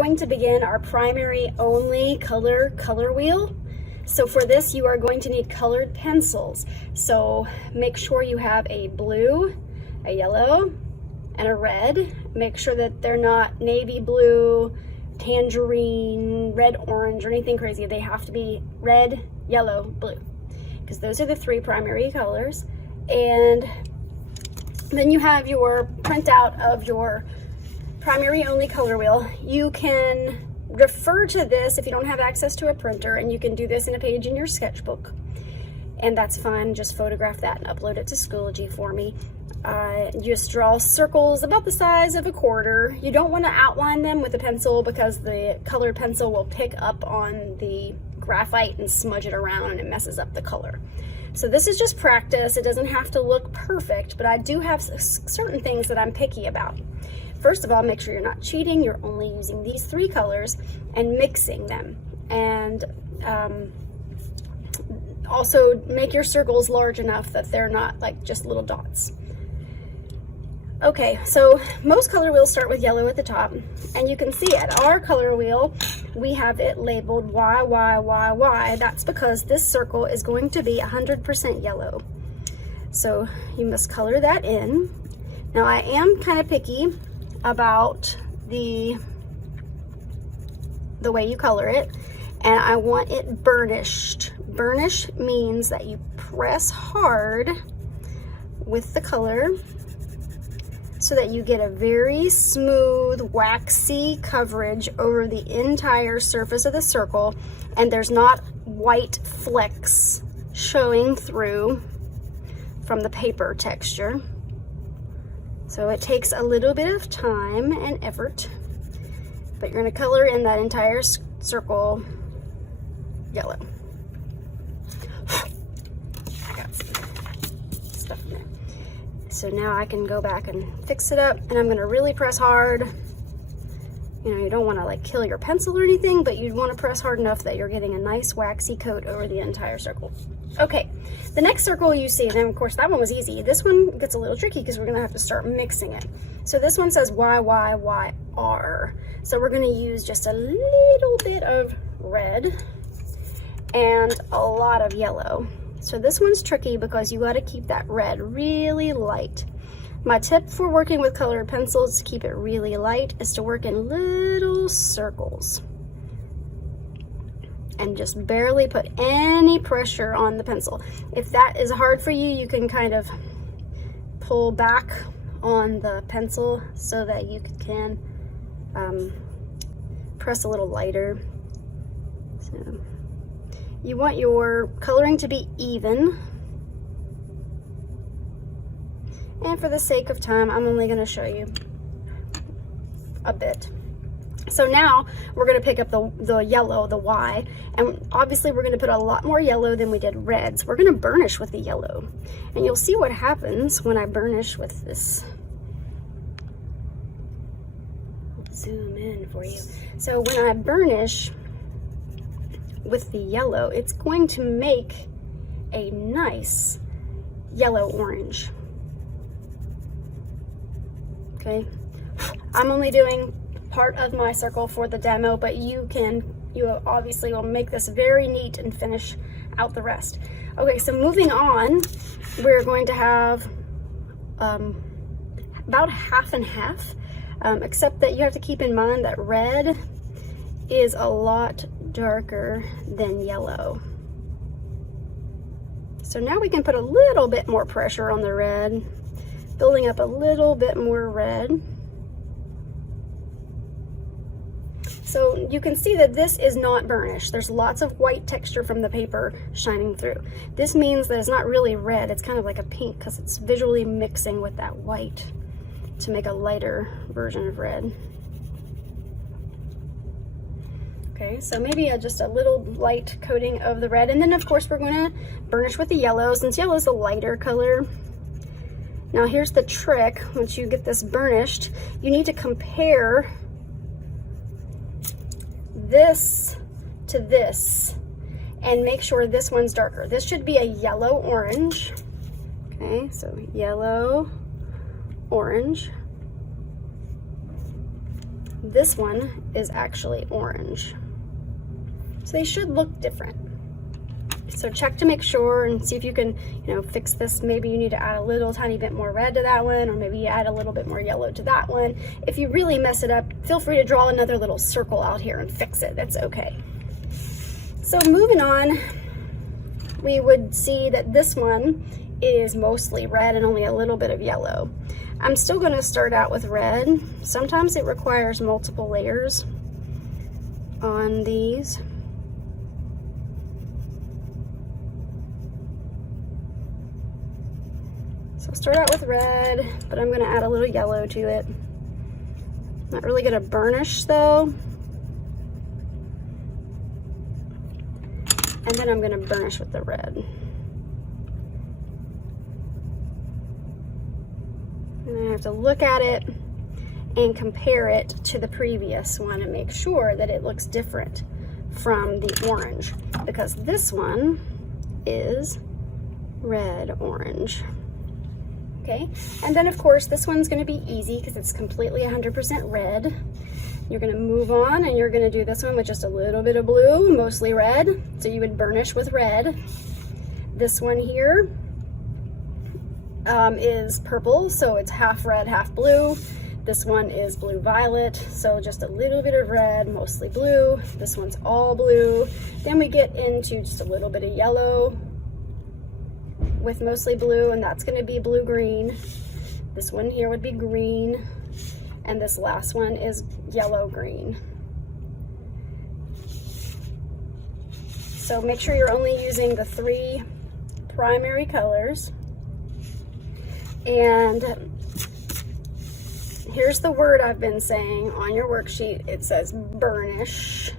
going to begin our primary only color wheel. So for this, you are going to need colored pencils. So make sure you have a blue, a yellow, and a red. Make sure that they're not navy blue, tangerine, red, orange, or anything crazy. They have to be red, yellow, blue, because those are the three primary colors. And then you have your printout of your primary only color wheel. You can refer to this if you don't have access to a printer, and you can do this in a page in your sketchbook, and that's fine. Just photograph that and upload it to Schoology for me. Just draw circles about the size of a quarter. You don't want to outline them with a pencil because the colored pencil will pick up on the graphite and smudge it around, and it messes up the color. So this is just practice. It doesn't have to look perfect, but I do have certain things that I'm picky about. First of all, make sure you're not cheating. You're only using these three colors and mixing them. And also make your circles large enough that they're not like just little dots. Okay, so most color wheels start with yellow at the top, and you can see at our color wheel, we have it labeled Y, Y, Y, Y. That's because this circle is going to be 100% yellow. So you must color that in. Now I am kind of picky about the way you color it, and I want it burnished. Burnish means that you press hard with the color so that you get a very smooth, waxy coverage over the entire surface of the circle, and there's not white flecks showing through from the paper texture. So it takes a little bit of time and effort, but you're going to color in that entire circle yellow. I got some stuff in there. So now I can go back and fix it up, and I'm going to really press hard. You know, you don't want to like kill your pencil or anything, but you want to press hard enough that you're getting a nice waxy coat over the entire circle. Okay, the next circle you see, and then of course that one was easy. This one gets a little tricky because we're going to have to start mixing it. So this one says Y, Y, Y, R. So we're going to use just a little bit of red and a lot of yellow. So this one's tricky because you got to keep that red really light. My tip for working with colored pencils to keep it really light is to work in little circles and just barely put any pressure on the pencil. If that is hard for you, you can kind of pull back on the pencil so that you can press a little lighter. So you want your coloring to be even. And for the sake of time, I'm only going to show you a bit. So now we're going to pick up the yellow, the Y, and obviously we're going to put a lot more yellow than we did red. So we're going to burnish with the yellow. And you'll see what happens when I burnish with this. I'll zoom in for you. So when I burnish with the yellow, it's going to make a nice yellow orange. Okay, I'm only doing part of my circle for the demo, but you obviously will make this very neat and finish out the rest. Okay, so moving on, we're going to have about half and half, except that you have to keep in mind that red is a lot darker than yellow. So now we can put a little bit more pressure on the red, building up a little bit more red. So you can see that this is not burnished. There's lots of white texture from the paper shining through. This means that it's not really red, it's kind of like a pink because it's visually mixing with that white to make a lighter version of red. Okay, so maybe just a little light coating of the red, and then of course we're going to burnish with the yellow, since yellow is a lighter color. Now here's the trick. Once you get this burnished, you need to compare this to this and make sure this one's darker. This should be a yellow orange. Okay, so yellow, orange. this one is actually orange. So they should look different. So check to make sure and see if you can, you know, fix this. Maybe you need to add a little tiny bit more red to that one, or maybe you add a little bit more yellow to that one. If you really mess it up, feel free to draw another little circle out here and fix it. That's okay. So moving on, we would see that this one is mostly red and only a little bit of yellow. I'm still going to start out with red. Sometimes it requires multiple layers on these. So start out with red, but I'm going to add a little yellow to it. Not really going to burnish though. And then I'm going to burnish with the red. And I have to look at it and compare it to the previous one and make sure that it looks different from the orange, because this one is red orange. Okay, and then of course this one's going to be easy because it's completely 100% red. You're going to move on and you're going to do this one with just a little bit of blue, mostly red. So you would burnish with red. This one here is purple, so it's half red, half blue. This one is blue violet, so just a little bit of red, mostly blue. This one's all blue. Then we get into just a little bit of yellow with mostly blue, and that's going to be blue green. This one here would be green, and this last one is yellow green. So make sure you're only using the 3 primary colors. And here's the word I've been saying on your worksheet. It says burnish.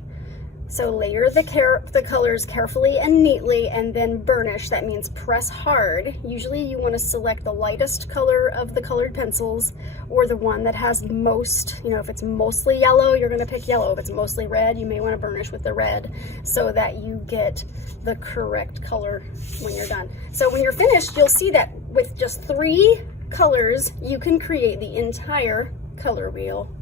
So layer the colors carefully and neatly and then burnish. That means press hard. Usually you want to select the lightest color of the colored pencils, or the one that has most, you know, if it's mostly yellow, you're going to pick yellow. If it's mostly red, you may want to burnish with the red so that you get the correct color when you're done. So when you're finished, you'll see that with just 3 colors, you can create the entire color wheel.